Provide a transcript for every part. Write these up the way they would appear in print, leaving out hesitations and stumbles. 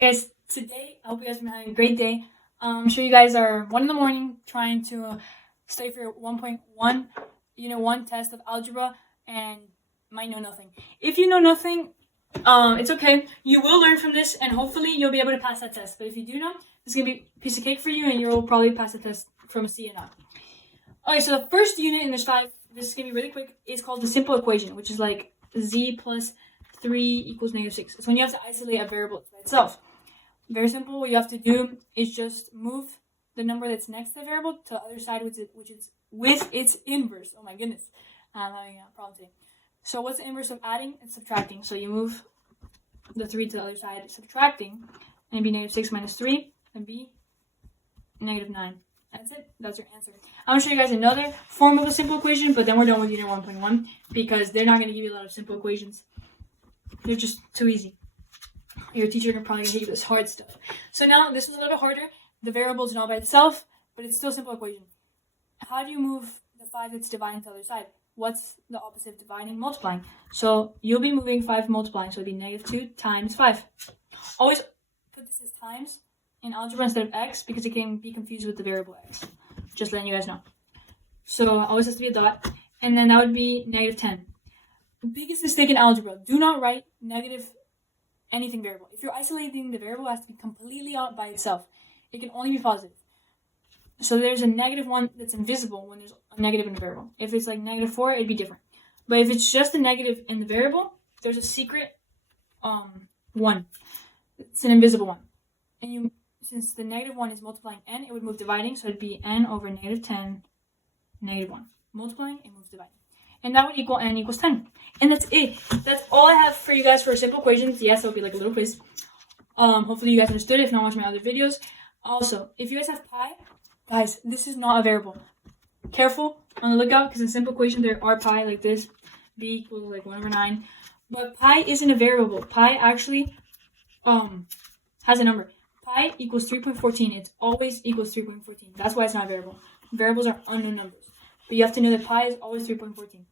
Guys, today I hope you guys have been having a great day. I'm sure you guys are 1 in the morning trying to study for your 1.1 Unit 1 test of algebra and might know nothing. If you know nothing, it's okay. You will learn from this and hopefully you'll be able to pass that test. But if you do know, it's going to be a piece of cake for you and you'll probably pass the test from a C and up. Okay, so the first unit in this 5, this is going to be really quick, is called the simple equation, which is like z plus 3 equals -6. It's when you have to isolate a variable by itself. Very simple. What you have to do is just move the number that's next to the variable to the other side, which is with its inverse. Oh my goodness, I'm having a problem today. So what's the inverse of adding and subtracting? So you move the 3 to the other side, subtracting, and it'd be -6 minus 3, and be -9. That's it. That's your answer. I'm going to show you guys another form of a simple equation, but then we're done with Unit 1.1 because they're not going to give you a lot of simple equations. They're just too easy. Your teacher can probably give you this hard stuff. So now this is a little bit harder. The variable is not by itself, but it's still a simple equation. How do you move the 5 that's dividing to the other side? What's the opposite of dividing? Multiplying. So you'll be moving 5 multiplying, so it'll be -2 times 5. Always put this as times in algebra instead of x because it can be confused with the variable x. Just letting you guys know. So always has to be a dot. And then that would be -10. Biggest mistake in algebra. Do not write negative anything variable. If you're isolating the variable, it has to be completely out by itself. It can only be positive. So there's a -1 that's invisible when there's a negative in the variable. If it's like -4, it'd be different. But if it's just a negative in the variable, there's a secret 1. It's an invisible one. And since the -1 is multiplying n, it would move dividing, so it'd be n over -10, -1. Multiplying, it moves dividing. And that would equal n equals 10. And that's it. That's all I have for you guys for simple equations. Yes, it'll be like a little quiz. Hopefully you guys understood. If not, watch my other videos. Also, if you guys have pi, guys, this is not a variable. Careful on the lookout because in simple equation there are pi like this. B equals like 1/9. But pi isn't a variable. Pi actually has a number. Pi equals 3.14. It's always equals 3.14. That's why it's not a variable. Variables are unknown numbers. But you have to know that pi is always 3.14.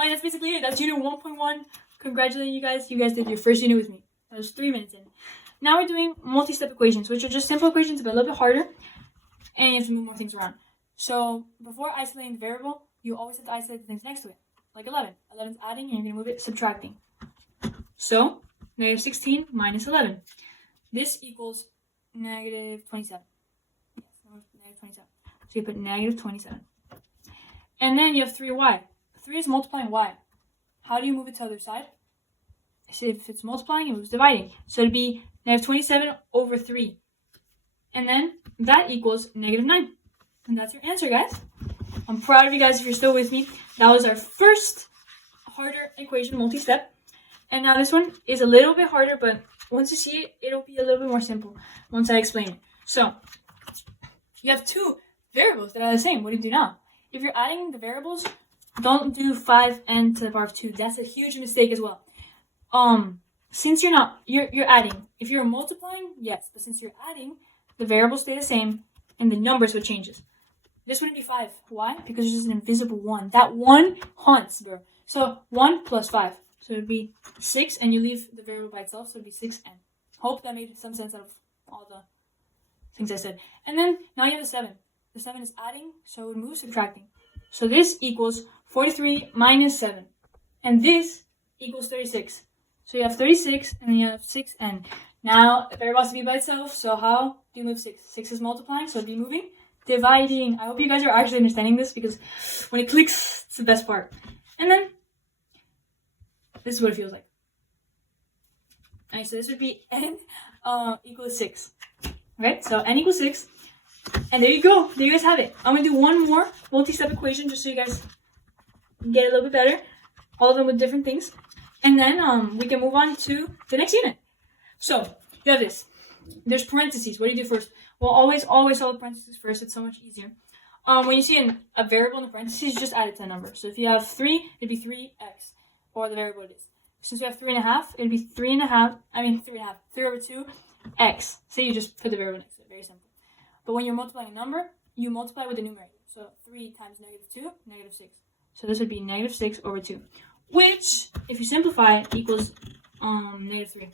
Okay, that's basically it. That's Unit 1.1. Congratulating you guys. You guys did your first unit with me. That was 3 minutes in. Now we're doing multi-step equations, which are just simple equations, but a little bit harder. And you have to move more things around. So before isolating the variable, you always have to isolate the things next to it. Like 11. 11 is adding, and you're going to move it subtracting. So, -16 minus 11. This equals -27. Yes, -27. So you put -27. And then you have 3y. 3 is multiplying y. How do you move it to the other side? So if it's multiplying, it moves dividing. So it'd be -27 over 3. And then that equals -9. And that's your answer, guys. I'm proud of you guys if you're still with me. That was our first harder equation, multi-step. And now this one is a little bit harder, but once you see it, it'll be a little bit more simple once I explain it. So you have 2 variables that are the same. What do you do now? If you're adding the variables, don't do 5n to the power of 2. That's a huge mistake as well. Since you're adding. If you're multiplying, yes. But since you're adding, the variables stay the same and the numbers would change. This wouldn't be 5. Why? Because there's just an invisible 1. That 1 haunts, bro. So 1 plus 5. So it'd be 6 and you leave the variable by itself. So it'd be 6n. Hope that made some sense out of all the things I said. And then now you have the 7. The 7 is adding, so it would move subtracting. So this equals 43 minus 7. And this equals 36. So you have 36 and then you have 6n. Now, the variable has to be by itself, so how do you move 6? 6 is multiplying, so it'd be moving. Dividing. I hope you guys are actually understanding this because when it clicks, it's the best part. And then, this is what it feels like. Alright, so this would be n equals 6. Okay, so n equals 6. And there you go. There you guys have it. I'm going to do one more multi-step equation just so you guys get a little bit better. All of them with different things. And then we can move on to the next unit. So, you have this. There's parentheses. What do you do first? Well, always solve parentheses first. It's so much easier. When you see a variable in the parentheses, just add it to the number. So if you have 3, it'd be 3x. Or the variable it is. Since we have 3.5, it'd be 3 over 2, x. So you just put the variable next to it. Very simple. But when you're multiplying a number, you multiply with the numerator. So 3 times -2, -6. So this would be -6 over 2. Which, if you simplify, equals -3.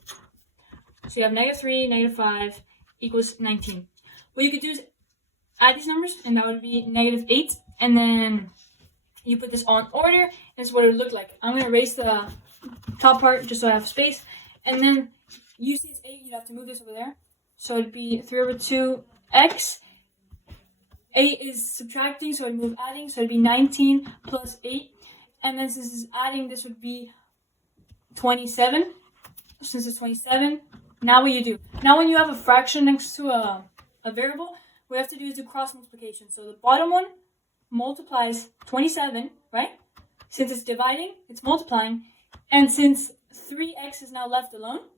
So you have -3, -5 equals 19. What you could do is add these numbers, and that would be -8. And then you put this all in order, and this is what it would look like. I'm going to erase the top part just so I have space. And then you see it's 8, you'd have to move this over there. So it'd be 3/2x. 8 is subtracting, so I'd move adding. So it'd be 19 plus 8. And then since it's adding, this would be 27. Since it's 27, now what you do? Now when you have a fraction next to a variable, what we have to do is do cross multiplication. So the bottom one multiplies 27, right? Since it's dividing, it's multiplying. And since 3x is now left alone,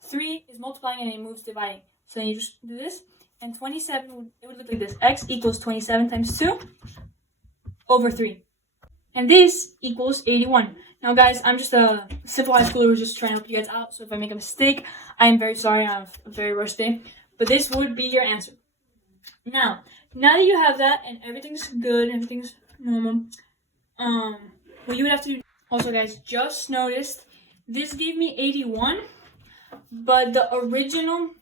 3 is multiplying and it moves dividing. So then you just do this. And 27, it would look like this. X equals 27 times 2 over 3. And this equals 81. Now, guys, I'm just a simple high schooler who's just trying to help you guys out. So if I make a mistake, I am very sorry. I have a very rushed day. But this would be your answer. Now that you have that and everything's good, everything's normal, what you would have to do. Also, guys, just noticed this gave me 81, but the original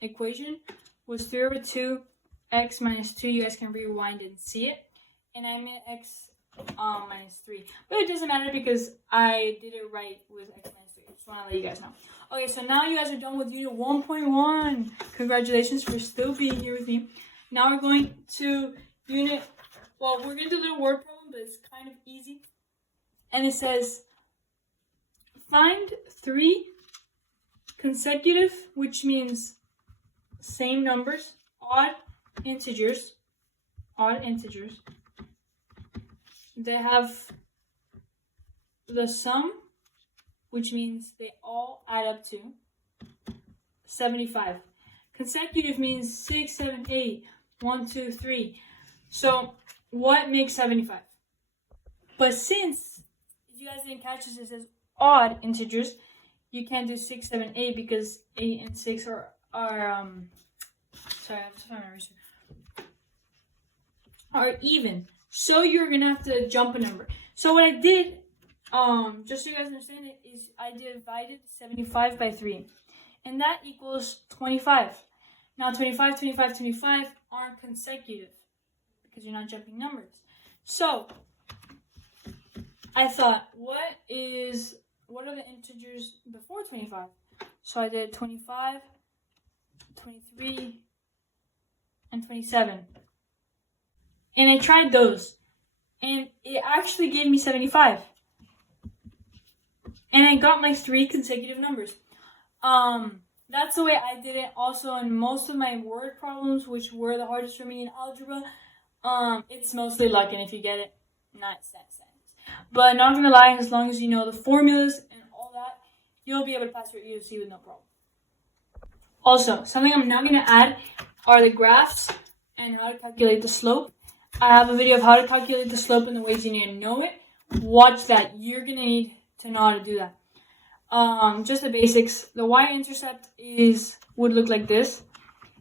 equation was 3/2x minus 2. You guys can rewind and see it. And I meant x minus 3. But it doesn't matter because I did it right with x minus 3. Just want to let you guys know. Okay, so now you guys are done with unit 1.1. Congratulations for still being here with me. Now we're going to unit, well, we're going to do a little word problem, but it's kind of easy. And it says, find 3 consecutive, which means same numbers, odd integers. They have the sum, which means they all add up to 75. Consecutive means 6, 7, 8, 1, 2, 3. So what makes 75? But since, if you guys didn't catch this, it says odd integers, you can't do 6, 7, 8 because 8 and 6 are even. So you're gonna have to jump a number. So what I did, just so you guys understand it, is I divided 75 by 3. And that equals 25. Now 25, 25, 25 aren't consecutive because you're not jumping numbers. So I thought, what are the integers before 25? So I did 25, 23, and 27. And I tried those. And it actually gave me 75. And I got my 3 consecutive numbers. That's the way I did it also in most of my word problems, which were the hardest for me in algebra. It's mostly luck, and if you get it, not sense. But not gonna lie, as long as you know the formulas and all that, you'll be able to pass your EOC with no problem. Also, something I'm not gonna add are the graphs and how to calculate the slope. I have a video of how to calculate the slope and the ways you need to know it. Watch that. You're gonna need to know how to do that. Just the basics. The y-intercept would look like this.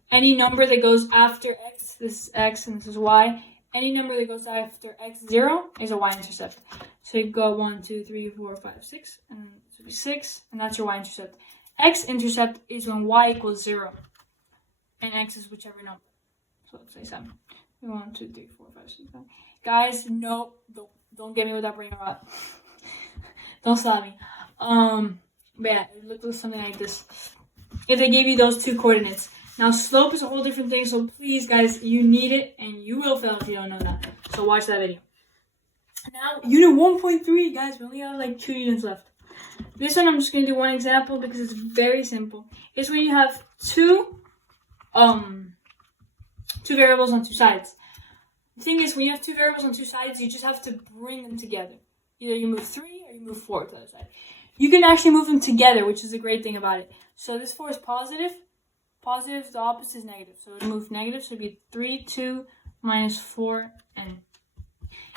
Any number that goes after x, this is x and this is y. Any number that goes after x0 is a y-intercept. So you go 1, 2, 3, 4, 5, 6, and this would be 6, and that's your y-intercept. X-intercept is when y equals 0, and x is whichever number. So let's say 7. 1, 2, 3, 4, 5, 6, 7. Guys, no, don't get me with that brain rot. Don't stop me. But yeah, it would look something like this. If they gave you those 2 coordinates. Now, slope is a whole different thing, so please, guys, you need it, and you will fail if you don't know that. So watch that video. Now, unit 1.3, guys, we only have like 2 units left. This one, I'm just going to do one example because it's very simple. It's when you have two variables on 2 sides. The thing is, when you have 2 variables on 2 sides, you just have to bring them together. Either you move 3 or you move 4 to the other side. You can actually move them together, which is a great thing about it. So this 4 is positive. Positive, the opposite is negative. So it would move negative, so it would be 3, 2, minus 4, n.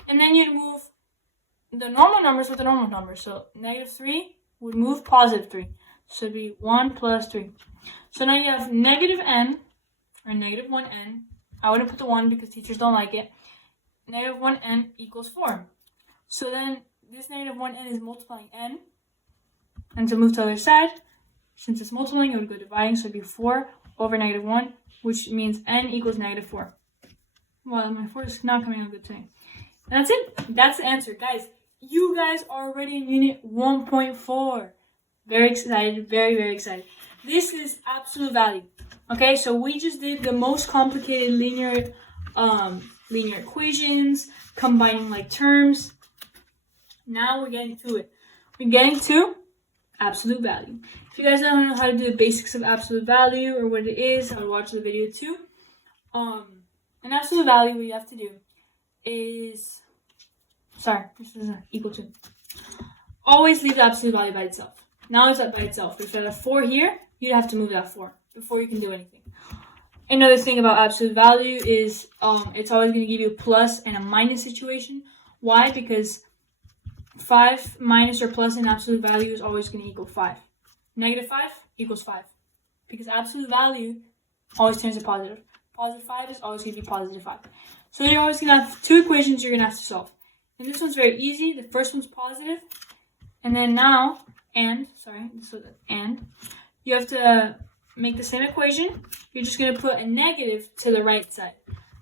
And then you'd move the normal numbers with the normal numbers. So negative 3 would move positive 3. So it would be 1 plus 3. So now you have negative n, or negative 1n. I wouldn't put the 1 because teachers don't like it. Negative 1n equals 4. So then this negative 1n is multiplying n. And to move to the other side, since it's multiplying, it would go dividing, so it'd be 4 over -1, which means n equals -4. Well, my 4 is not coming out good today. And that's it. That's the answer. Guys, you guys are already in unit 1.4. Very excited. Very, very excited. This is absolute value. Okay, so we just did the most complicated linear equations, combining like terms. Now we're getting to it. We're getting to absolute value. If you guys don't know how to do the basics of absolute value or what it is, I would watch the video too. An absolute value, what you have to do is, this is equal to. Always leave the absolute value by itself. Now it's by itself. If there's a 4 here, you'd have to move that 4 before you can do anything. Another thing about absolute value is it's always going to give you a plus and a minus situation. Why? Because 5 minus or plus in absolute value is always going to equal 5. -5 equals 5. Because absolute value always turns to positive. Positive 5 is always going to be positive 5. So you're always going to have 2 equations you're going to have to solve. And this one's very easy. The first one's positive. And then now, you have to make the same equation. You're just going to put a negative to the right side.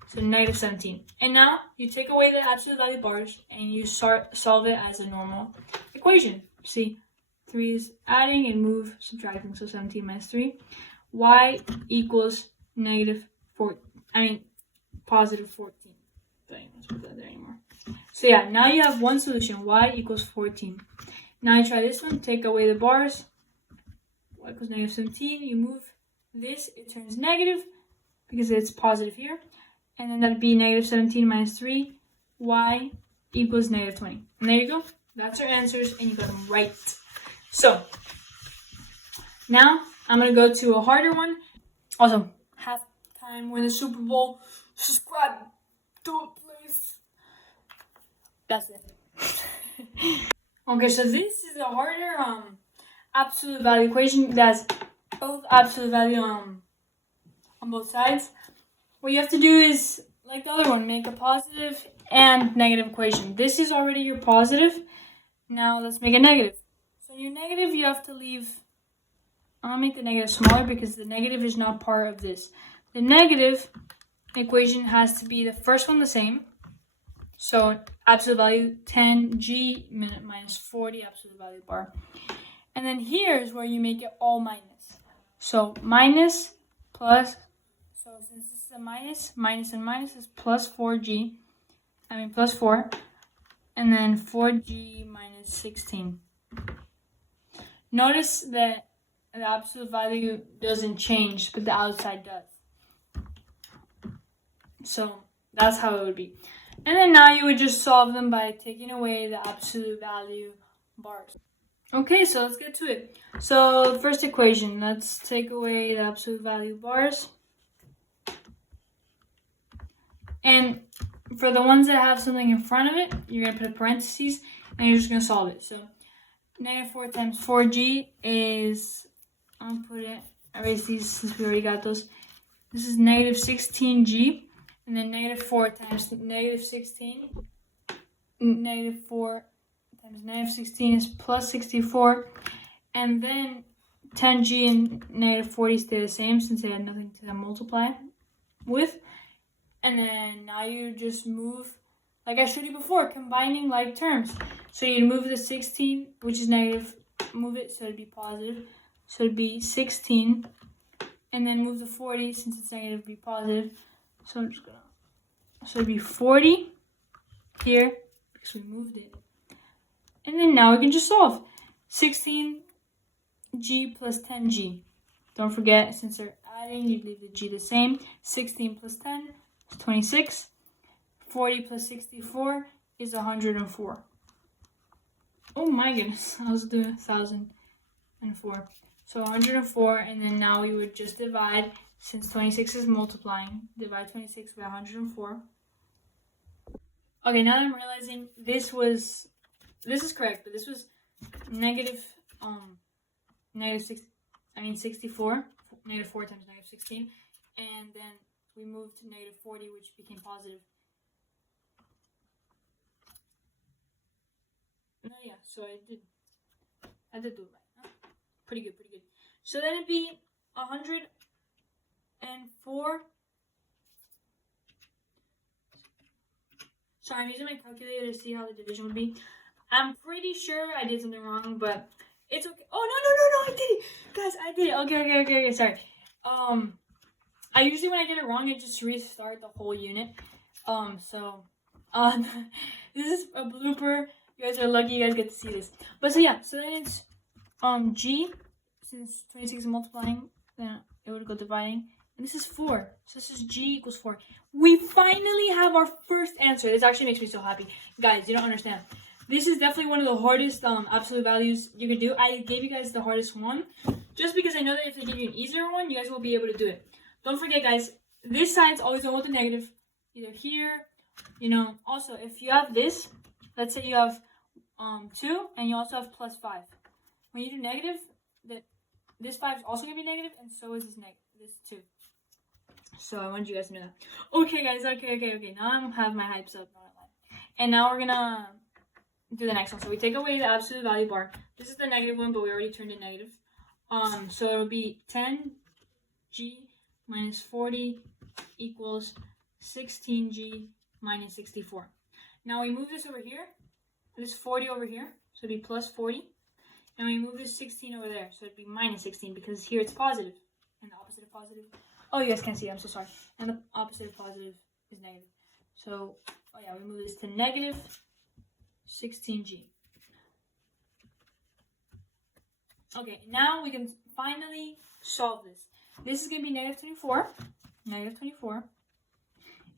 So -17. And now you take away the absolute value bars and you solve it as a normal equation. See, 3 is adding and move, subtracting. So 17 minus 3. Y equals positive 14. Let's put that there anymore. So yeah, now you have one solution. Y equals 14. Now you try this one. Take away the bars. Y equals -17. You move this. It turns negative because it's positive here. And then that'd be -17 minus 3. Y equals -20. And there you go. That's our answers. And you got them right. So now I'm going to go to a harder one. Also, halftime win the Super Bowl. Subscribe. Do it, please. That's it. Okay, so this is a harder absolute value equation that's both absolute value on both sides. What you have to do is, like the other one, make a positive and negative equation. This is already your positive. Now let's make a negative. So in your negative, you have to leave. I'll make the negative smaller because the negative is not part of this. The negative equation has to be the first one the same. So absolute value 10g minus 40 absolute value bar. And then here's where you make it all minus. So minus plus, so since this is a minus and minus is plus 4g. Plus 4. And then 4g minus 16. Notice that the absolute value doesn't change, but the outside does. So that's how it would be. And then now you would just solve them by taking away the absolute value bars. Okay, so let's get to it. So first equation, let's take away the absolute value bars. And for the ones that have something in front of it, you're going to put parentheses and you're just going to solve it. So -4 times 4g is, erase these since we already got those. This is -16g. And then -4 times -16. -4 times -16 is plus 64. And then 10g and -40 stay the same since they had nothing to multiply with. And then now you just move, like I showed you before, combining like terms. So you move the 16, which is negative, move it so it'd be positive. So it'd be 16. And then move the 40, since it's negative, it'd be positive. So I'm just gonna, so it'd be 40 here, because we moved it. And then now we can just solve. 16g plus 10g. Don't forget, since they're adding, you leave the g the same. 16 plus 10 is 26. 40 plus 64 is 104. Oh my goodness, I was doing 1,004. So 104, and then now we would just divide, since 26 is multiplying, divide 26 by 104. Okay, now that I'm realizing this is correct, but this was negative 64, negative 4 times negative 16, and then we moved to negative 40, which became positive. No, yeah, so I did do it right. Pretty good, pretty good. So then it'd be 104. Sorry, I'm using my calculator to see how the division would be. I'm pretty sure I did something wrong, but it's okay. Oh, no, I did it. Guys, I did it. Okay, sorry. I usually, when I get it wrong, I just restart the whole unit. This is a blooper. You guys are lucky you guys get to see this. But so yeah, so then it's, G, since 26 is multiplying, then it would go dividing. And this is 4. So this is G equals 4. We finally have our first answer. This actually makes me so happy. Guys, you don't understand. This is definitely one of the hardest absolute values you can do. I gave you guys the hardest one just because I know that if they give you an easier one, you guys will be able to do it. Don't forget, guys, this side's always done with the negative. Either here, also if you have this, let's say you have 2 and you also have plus 5. When you do negative, this 5 is also going to be negative, and so is this 2. So I wanted you guys to know that. Okay, guys, okay. Now I have my hypes up. And now we're going to do the next one. So we take away the absolute value bar. This is the negative one, but we already turned it negative. So it'll be 10G minus 40 equals 16G minus 64. Now we move this over here. This 40 over here. So it'd be plus 40. And we move this 16 over there. So it'd be minus 16 because here it's positive. And the opposite of positive. Oh, you guys can't see. I'm so sorry. And the opposite of positive is negative. So, oh yeah, we move this to negative 16G. Okay, now we can finally solve this. This is going to be negative 24. Negative 24.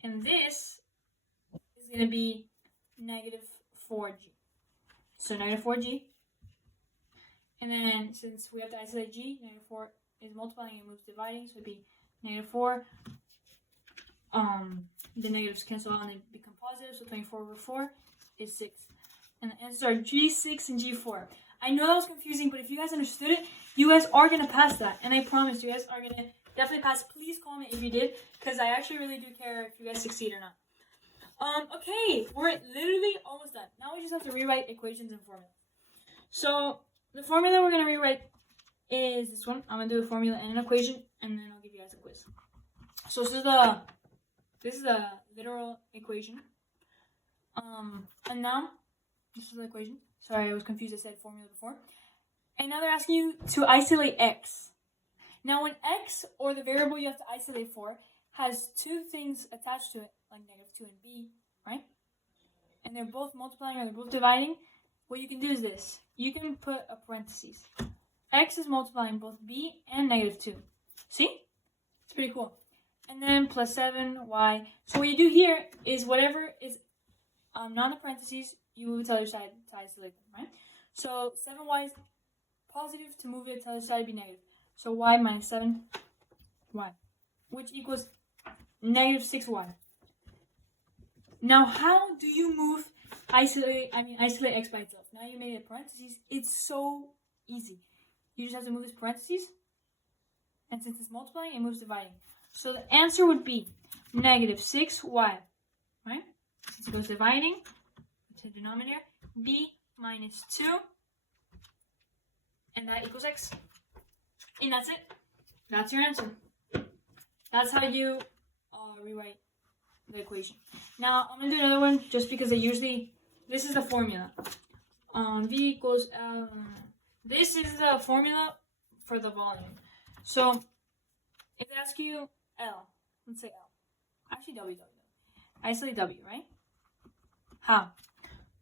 And this is going to be negative 4G. So negative 4G. And then since we have to isolate G, negative 4 is multiplying and moves dividing. So it'd be negative 4. The negatives cancel out and they become positive. So 24 over 4 is 6. And the answers are G6 and G4. I know that was confusing, but if you guys understood it, you guys are going to pass that. And I promise you guys are going to definitely pass. Please comment if you did, because I actually really do care if you guys succeed or not. Okay, we're literally almost done. Now we just have to rewrite equations and formulas. So the formula we're going to rewrite is this one. I'm going to do a formula and an equation, and then I'll give you guys a quiz. So this is the literal equation. And now this is the equation. Sorry, I was confused. I said formula before. And now they're asking you to isolate x. Now, when x, or the variable you have to isolate for, has two things attached to it, like negative 2 and b, right? And they're both multiplying or they're both dividing, what you can do is this. You can put a parentheses. X is multiplying both b and negative 2. See? It's pretty cool. And then plus 7y. So what you do here is whatever is not in the parentheses, you move it to the other side to isolate them, right? So 7y is positive, to move it to the other side would be negative. So y minus 7y, which equals negative 6y. Now, how do you isolate x by itself? Now you made it parentheses. It's so easy. You just have to move this parentheses, and since it's multiplying, it moves dividing. So the answer would be negative 6y, right? Since it goes dividing to the denominator, b minus 2, and that equals x. And that's it. That's your answer. That's how you rewrite the equation. Now, I'm going to do another one just because this is the formula. V equals L. This is the formula for the volume. So, if they ask you L, let's say L. Actually, W. Isolate W, right? How?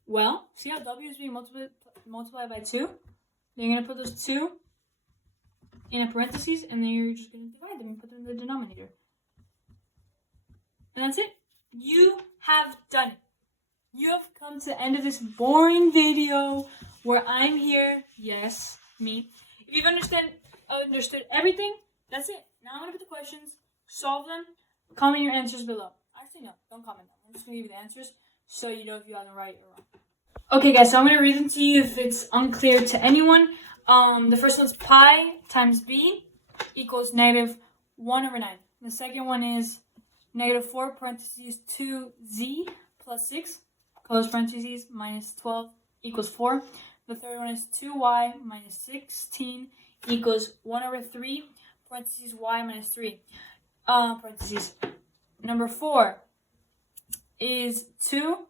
Well, see how W is being multiplied by 2? Then you're going to put those 2 in a parentheses, and then you're just going to divide them and put them in the denominator. And that's it. You have done it. You have come to the end of this boring video where I'm here. Yes, me. If you've understood everything, that's it. Now I'm going to put the questions, solve them, comment your answers below. Actually, no, don't comment them. I'm just going to give you the answers so you know if you got them right or wrong. Okay, guys, so I'm going to read them to you if it's unclear to anyone. The first one's pi times b equals negative 1 over 9. The second one is negative 4 parentheses 2z plus 6, close parentheses, minus 12 equals 4. The third one is 2y minus 16 equals 1 over 3 parentheses y minus 3 parentheses. Number 4 is 2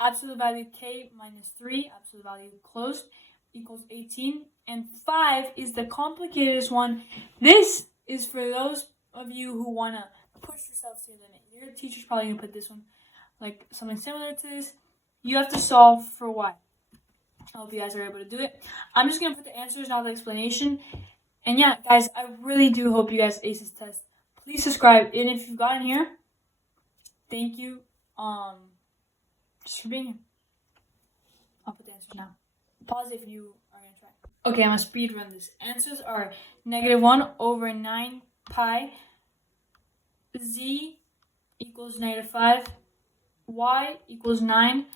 absolute value k minus 3 absolute value closed equals 18. And 5 is the complicated one. This is for those of you who want to push yourself to your limit. Your teacher's probably going to put this one, like something similar to this. You have to solve for y. I hope you guys are able to do it. I'm just going to put the answers, not the explanation. And yeah, guys, I really do hope you guys ace this test. Please subscribe. And if you've gotten here, thank you just for being here. I'll put the answers now. Pause if you are going to try. Okay, I'm going to speed run this. Answers are -1 over 9 pi, z equals -5, y equals 9,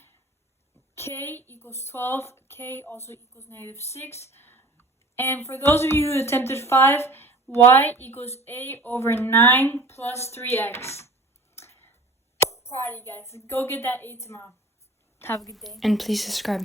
k equals 12, k also equals -6. And for those of you who attempted 5, y equals a over 9 plus 3x. Proud of you guys. Go get that A tomorrow. Have a good day. And please subscribe.